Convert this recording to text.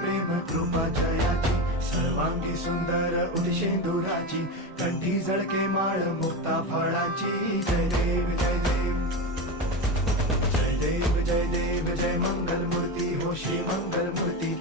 प्रेम कृपा जयाची सर्वांगी सुंदर उदिशेंदुराची कंठी झळके माळ मुक्ता फळाची जय देव जय देव जय देव जय देव जय मंगल मूर्ती हो श्री मंगल मूर्ती